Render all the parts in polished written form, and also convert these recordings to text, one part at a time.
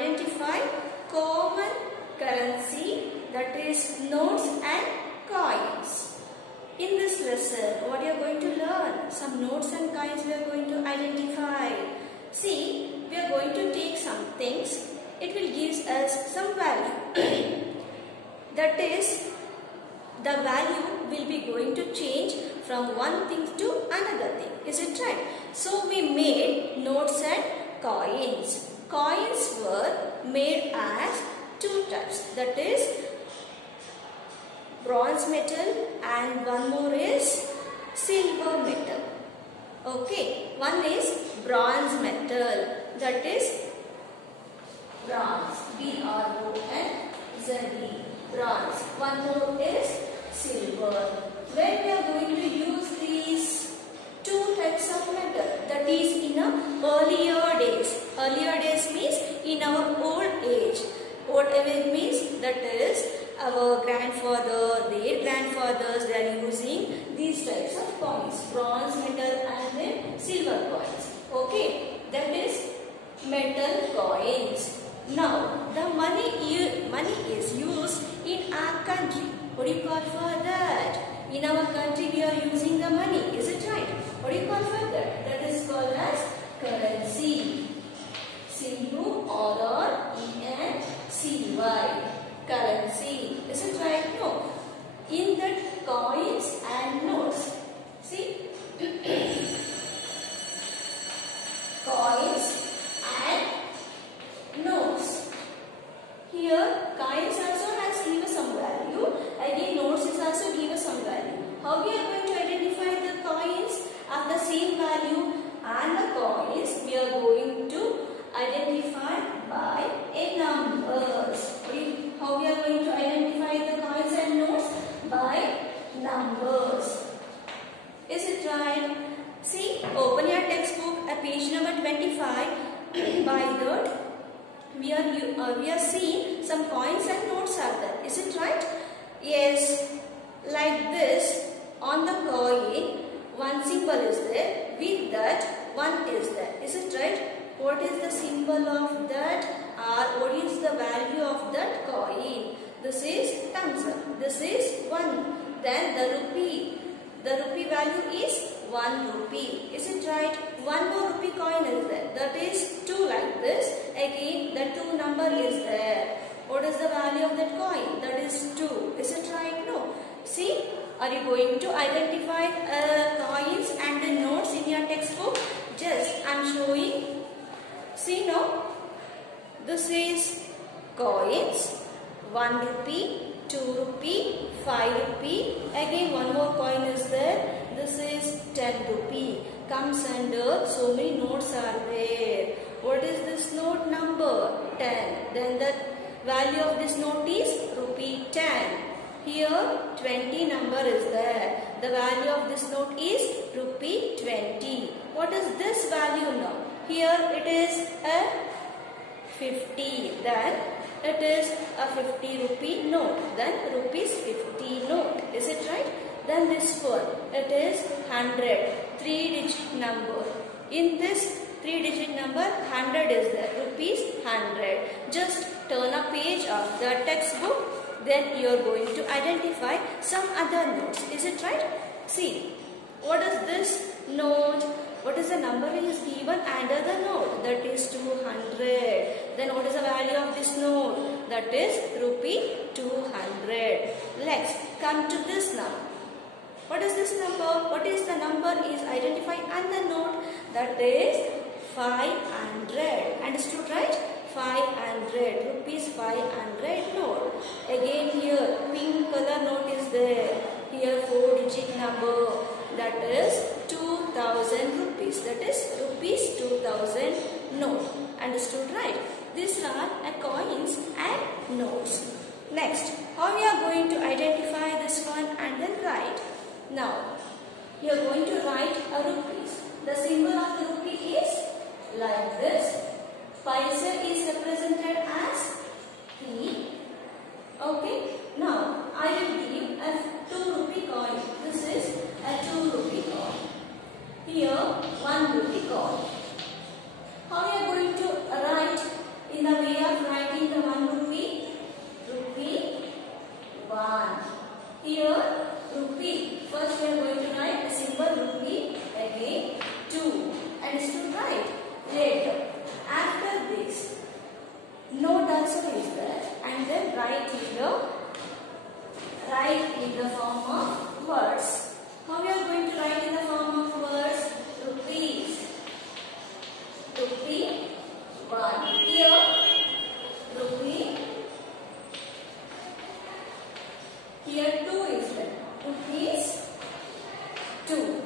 identify common currency, that is notes and coins. In this lesson, what you are going to learn? Some notes and coins we are going to identify. See, we are going to take some things. It will give us some value. That is, the value will be going to change from one thing to another thing. Is it right? So we made notes and coins. Coins were made as two types. That is bronze metal and one more is silver metal. Okay, one is bronze metal, that is bronze, B-R-O-N-Z-E, bronze. One more is silver. When we are going to use these two types of metal, that is in earlier days. Earlier days means in our old age. Whatever it means, that is our grandfather, their grandfathers, they are using these types of coins, bronze metal and then silver coins. Okay, that is metal coins. Now the money is used in our country. What do you call for that? In our country we are using the money. Is it right? What do you call for that? That is called as currency. C-U-R-R-E-N-C-Y. Currency. Is it right? No. In that coins and notes. See? Coins and notes. Here coins also has given some value. Again notes is also given some value. How we are going to identify the coins of the same value and the coins? We are going to identify by a numbers. How we are going to identify the coins and notes? By numbers. Is it right? See, open your textbook at page number 25. By that, we are seeing some coins and notes are there. Is it right? Yes. Like this, on the coin, one symbol is there. With that, one is there. Is it right? What is the symbol of that? Or what is the value of that coin? This is thumbs up. This is 1. Then the rupee. The rupee value is 1 rupee. Is it right? One more rupee coin is there. That is 2 like this. Again, the 2 number is there. What is the value of that coin? That is 2. Is it right? No. See, are you going to identify coins and the notes in your textbook? Just I am showing. See now, this is coins, 1 rupee, 2 rupee, 5 rupee. Again one more coin is there. This is 10 rupee. Comes under so many notes are there. What is this note number? 10. Then the value of this note is rupee 10. Here 20 number is there. The value of this note is rupee 20. What is this value now? Here it is a 50. Then it is a 50 rupee note. Then rupees 50 note. Is it right? Then this one, it is 100. 3-digit number. In this 3-digit number, 100 is there. Rupees 100. Just turn a page of the textbook. Then you are going to identify some other notes. Is it right? See, what is this note? What is the number is given under the note? That is 200. Then what is the value of this note? That is rupee 200. Let's come to this now. What is this number? What is the number is identified on the note? That is 500. Understood right? 500. Rupees 500 note. Again here pink color note is there. Here 4-digit number. That is 2000 rupees. That is rupees 2000 note. Understood right? These are coins and notes. Next, how we are going to identify this one and then write? Now, you are going to write a rupees. The symbol of the rupee is like this. Paisa is represented as P. Okay. Now, I will give a 2 rupee coin. This is a 2 rupee coin. Here, 1 rupee coin. How we are going to write in the way of write in the form of words. How we are going to write in the form of words? Rupees. Rupee 1. Here, rupee. Here 2 is there. Rupees 2.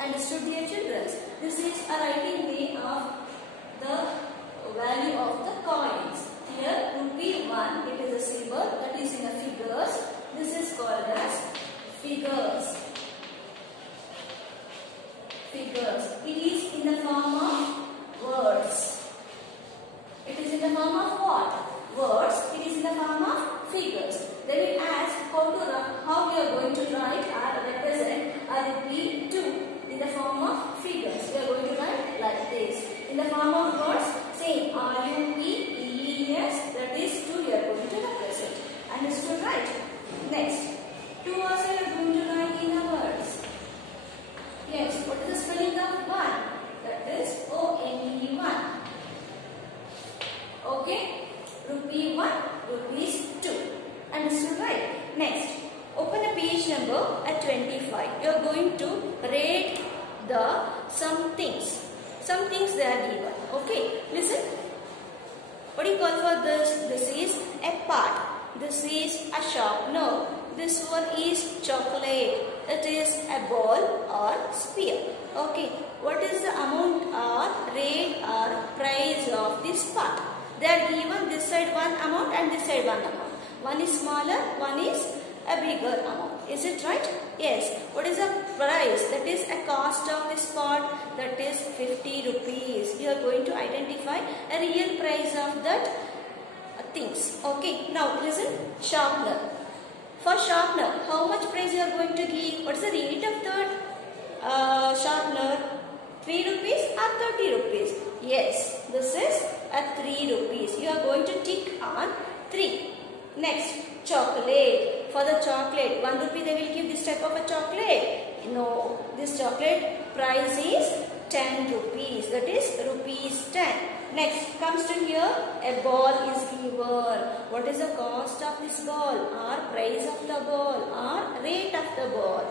Understood, dear children? This is a writing way of the value of the coins. Here, rupee 1, it is a symbol that is in the figures. This is called as figures. Figures. It is in the form of words. It is in the form of what? Words. It is in the form of figures. They will ask how we are going to write or represent a rupee 2 in the form of figures. We are going to write like this. In the form of words, same RUPEES, that is 2 we are going to represent. Understood, right? Next, 2 also we are going to write in the words. Yes, what is the spelling of 1? That is ONE1. Okay? Rupee 1, rupees 2. Understood, right? Next, open a page number at 25. You are going to rate some things. Some things they are given. Okay, listen. What do you call for this? This is a part. This is a sharpener. This one is chocolate. It is a ball or spear. Okay, what is the amount or rate or price of this part? They are given this side one amount and this side one amount. One is smaller, one is a bigger amount. Is it right? Yes. What is the price? That is a cost of this part. That is 50 rupees. You are going to identify a real price of that things. Okay. Now listen. Sharpener. For sharpener, how much price you are going to give? What is the rate of that sharpener? 3 rupees or 30 rupees? Yes. This is a 3 rupees. You are going to tick on 3. Next, chocolate. For the chocolate, 1 rupee they will give this type of a chocolate. No, this chocolate price is 10 rupees. That is rupees 10. Next comes to here, a ball is given. What is the cost of this ball or price of the ball or rate of the ball?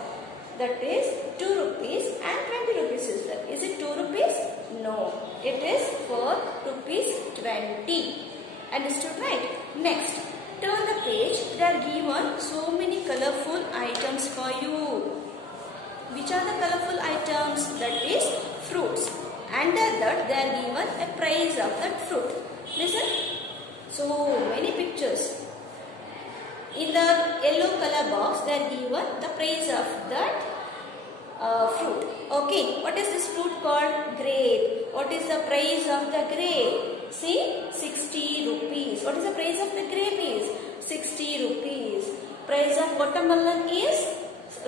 That is 2 rupees and 20 rupees is there. Is it 2 rupees? No, it is for rupees 20. Understood, right? Next. Turn the page. They are given so many colorful items for you. Which are the colorful items? That is fruits. Under that they are given a price of that fruit. Listen. So many pictures. In the yellow color box they are given the price of that fruit. Okay. What is this fruit called? Grape. What is the price of the grape? See, 60 rupees. What is the price of the grape is? 60 rupees. Price of watermelon is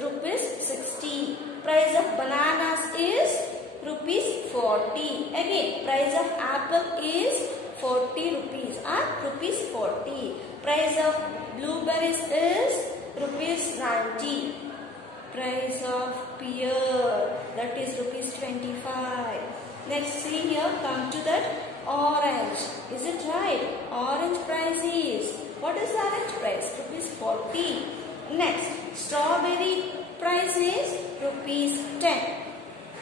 rupees 60. Price of bananas is rupees 40. Again, price of apple is 40 rupees or rupees 40. Price of blueberries is rupees 90. Price of pear, that is rupees 25. Next, see here, come to that orange. Is it right? Orange price is, what is the orange price? Rupees 40. Next, strawberry price is rupees 10.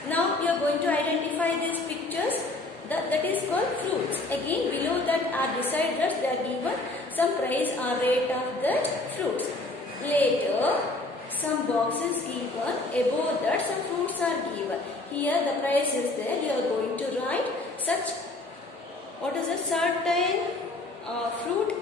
Now you are going to identify these pictures. That is called fruits. Again, below that or beside that they are given some price or rate of that fruits. Later, some boxes given. Above that some fruits are given. Here the price is there. You are going to write such, what is a certain fruit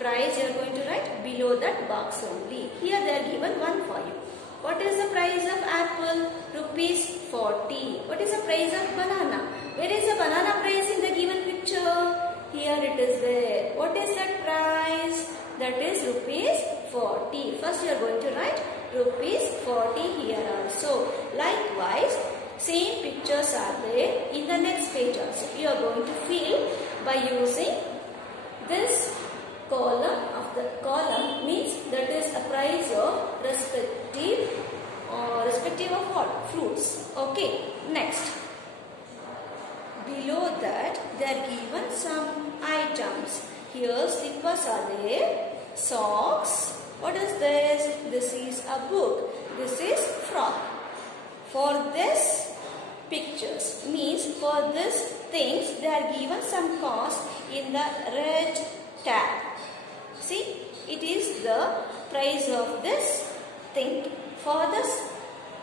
price you are going to write below that box only. Here they are given one for you. What is the price of apple? Rupees 40. What is the price of banana? Where is the banana price in the given picture? Here it is there. What is that price? That is rupees 40. First you are going to write rupees 40 here also. Likewise, same pictures are there in the next page also. You are going to fill by using this column of the column, means that is a price of respective of what? Fruits. Okay. Next. Below that they are given some items. Here slippers are there. socks. What is this? This is a book. This is frock. For this pictures means for this things they are given some cost in the red tag. See, it is the price of this thing. For this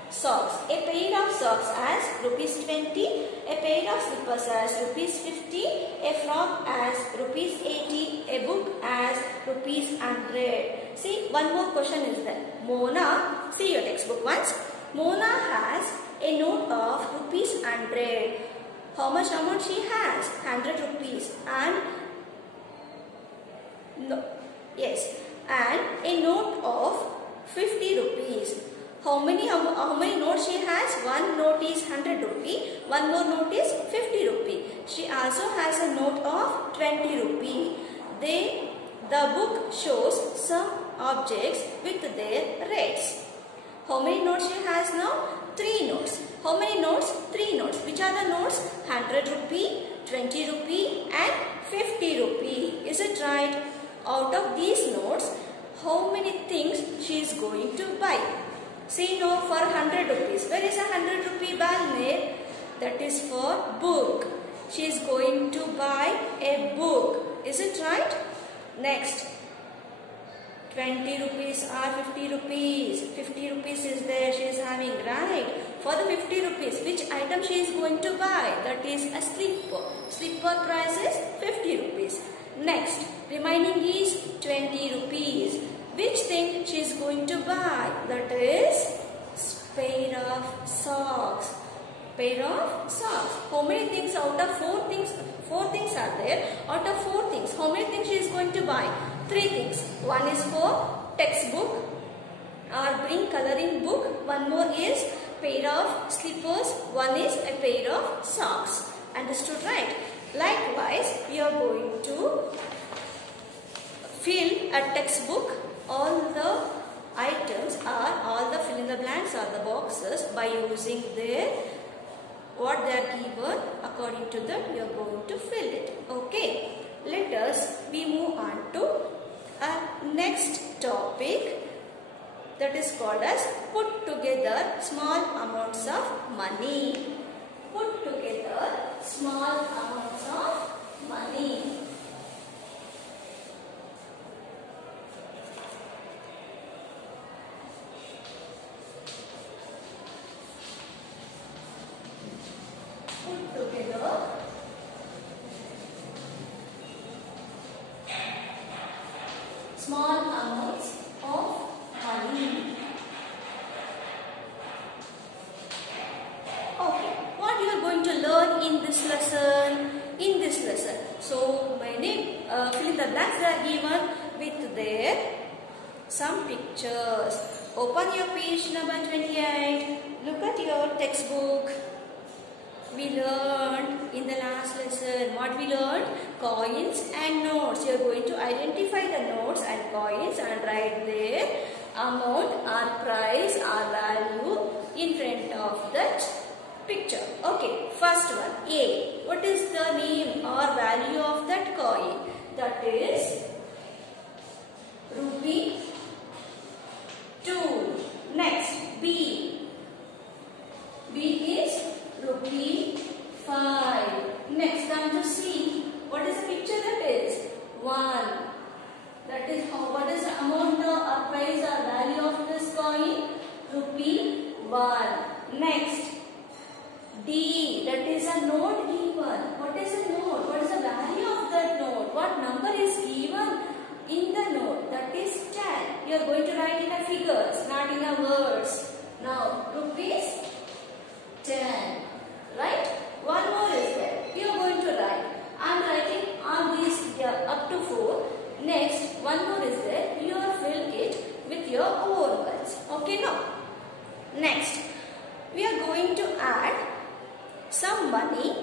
socks, a pair of socks as ₹20, a pair of slippers as ₹50, a frock as ₹80, a book as ₹100. See, one more question is there. Mona, see your textbook once. Mona has a note of ₹100. How much amount she has? 100 rupees. And no, yes, and a note of 50 rupees. How many notes she has? One note is 100 rupee. One more note is 50 rupee. She also has a note of 20 rupee. The book shows some objects with their rates. How many notes she has now? 3 notes. How many notes? 3 notes. Which are the notes? 100 rupee, 20 rupee and 50 rupee. Is it right? Out of these notes, how many things she is going to buy? See now, for 100 rupees. Where is a 100 rupee ball made? That is for book. She is going to buy a book. Is it right? Next. 20 rupees or 50 rupees. 50 rupees is there she is having, right? For the 50 rupees, which item she is going to buy? That is a slipper. Slipper price is 50 rupees. Next, remaining is 20 rupees. Which thing she is going to buy? That is pair of socks. Pair of socks. How many things out of 4 things? 4 things are there. Out of 4 things, how many things she is going to buy? 3 things. One is for textbook or bring coloring book. One more is pair of slippers. One is a pair of socks. Understood, right? Likewise, we are going to fill a textbook. All the items are, all the fill in the blanks are the boxes by using their, what they are given. According to that, we are going to fill it. Okay. Let us, we move on to a next topic that is called as put together small amounts of money. Put together small amounts of money. Put together small amounts of money. Okay, what you are going to learn in this lesson? So many fill in the blanks are given with their some pictures. Open your page number 28. Look at your textbook. We learned in the last lesson, what we learned? Coins and notes. You are going to identify the notes and coins and write their amount or price or value in front of that picture. Okay, first one, A. What is the name or value of that coin? That is rupee 2. Next, B. B is rupee 5. Next, come to C. What is the picture that is? 1. That is what is the amount or price or value of this coin? Rupee 1. Next, D. That is a note given. What is a note? What is the value of that note? What number is given in the note? That is 10. You are going to write in a figures, not in a words. Now, rupees 10. Right? One more is there. We are going to write. I am writing on these up to 4. Next, one more is there. You are fill it with your own words. Okay, now. Next, we are going to add some money.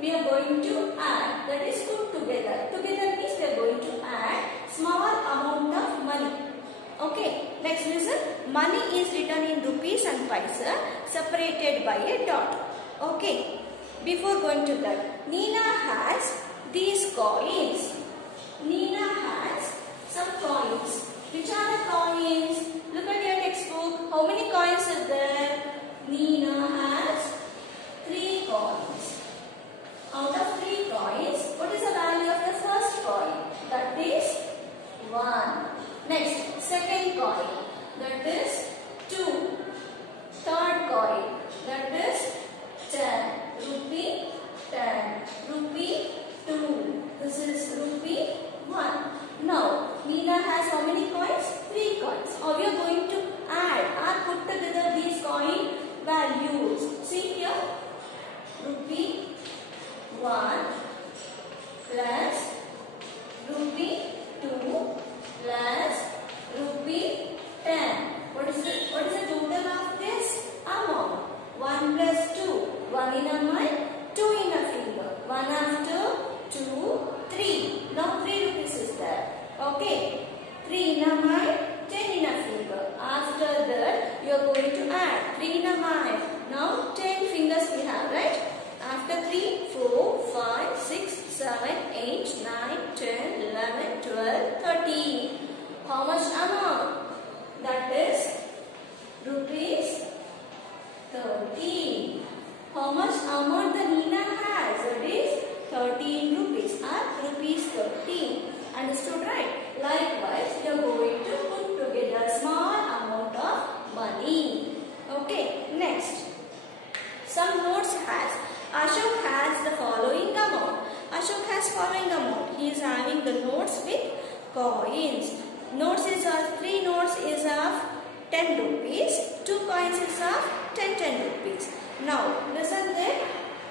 We are going to add, that is put together. Together means we are going to add small amount of money. Okay, next listen. Money is written in rupees and paisa separated by a dot. Okay, before going to that, Nina has these coins. Nina has some coins. Which are the coins? Look at your textbook. How many coins are there? Nina has 3 coins. Out of 3 coins, what is the value of the first coin? That is 1. Next, second coin. That is 2. Third coin. That is 10. Rupee 10. Rupee 2. This is rupee 1. Now, Meena has how many coins? 3 coins. Now we are going to add or put together these coin values. See here. Rupee 1 plus rupee 2 plus rupee 10. What is the total of this amount? 1 plus 2. 1 in a mind, 2 in a finger. 1 after 2, 3. Now 3 rupees is there. Okay. 3 in a mind, 10 in a finger. After that, you are going to add 3 in a mind. Now 10 fingers we have, right? After 3, 4, 5, 6, 7, 8, 9, 10, 11, 12, 13. How much amount? That is rupees 13. How much amount the Nina has? That is 13 rupees or rupees 13. Understood, right? Likewise, we are going to put together a small amount of money. Okay, next. Some notes has. Ashok has the following amount. Ashok has following amount. He is having the notes with coins. Notes is of 3 notes is of 10 rupees. 2 coins is of 10 rupees. Now, listen that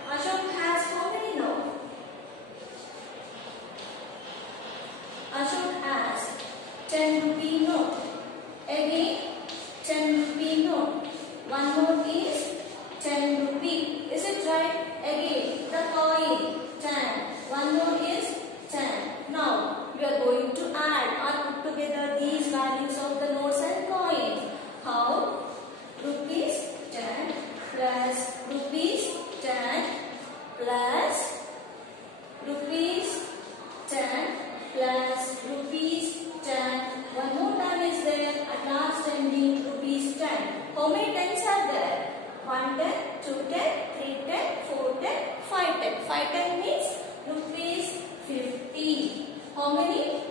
Ashok has how many notes? Ashok has 10 rupee note. Again, 10 rupee note. One note is 10 rupee. Is it right? Again, the coin 10. One note is 10. Now, we are going to add or put together these values of the notes and coins. How? Rupees 10 plus rupees 10 plus rupees 10 plus rupees 10. One more time is there. At last ending rupees 10. How many tens are there? 1 10, 2 10, 3 10, 4 10, 5 10. 5 10 means rupees 50. How many?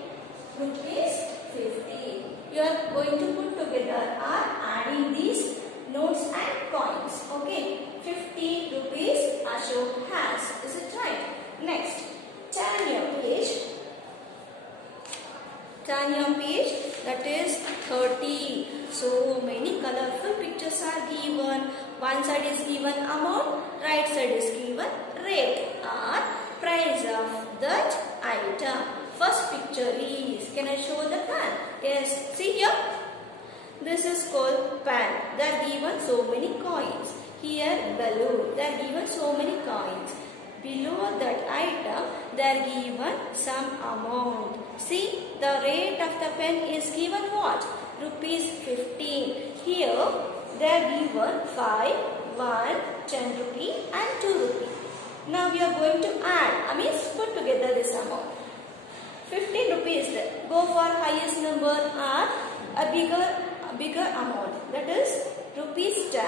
Rupees 50. You are going to put together or adding these notes and coins. Okay. 50 rupees Ashok has. Is it right? Next. Turn your page. Turn your page. That is 30. So many colorful pictures are given. One side is given amount, right side is given rate or price of that item. First picture is, can I show the pen? Yes, see here. This is called pen. They are given so many coins. Here balloon. They are given so many coins. Below that item, they are given some amount. See, the rate of the pen is given what? Rupees 15. Here, they are given 5, 1, 10 rupee and 2 rupee. Now we are going to add, put together this amount. 15 rupees there. Go for highest number or a bigger amount. That is rupees 10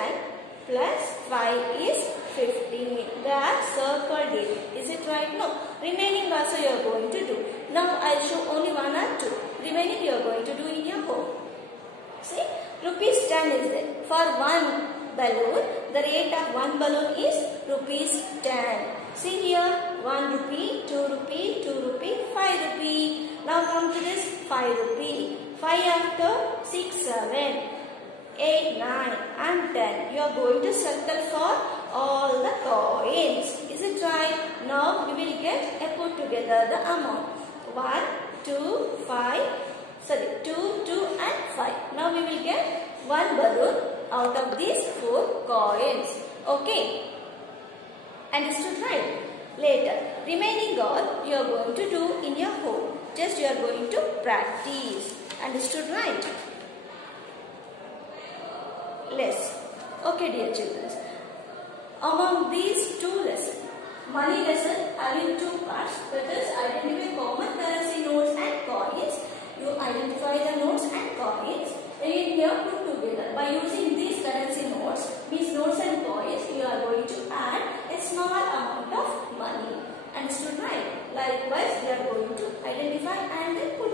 plus 5 is 15. They are circled it. Is it right? No. Remaining also you are going to do. Now I will show only 1 or 2. Remaining you are going to do in your home. See, rupees 10 is there. For one balloon, the rate of one balloon is rupees 10. See here, 1 rupee, 2 rupee, 2 rupee, 5 rupee. Now come to this 5 rupee. 5 after 6, 7, 8, 9 and 10. You are going to circle for all the coins. Is it right? Now we will get a put together the amount. 1, 2, 5, 2 and 5. Now we will get one balloon out of these 4 coins. Okay. Understood, right? Later, remaining all you are going to do in your home. Just you are going to practice. Understood, right? Less. Okay, dear children. Among these 2 lessons, money lesson having 2 parts, that is identify common currency notes and coins. You identify the notes and coins. Again here put together. By using these currency notes, means notes and coins, you are going to add a small amount of money. Understood, right? Likewise, we are going to identify and then put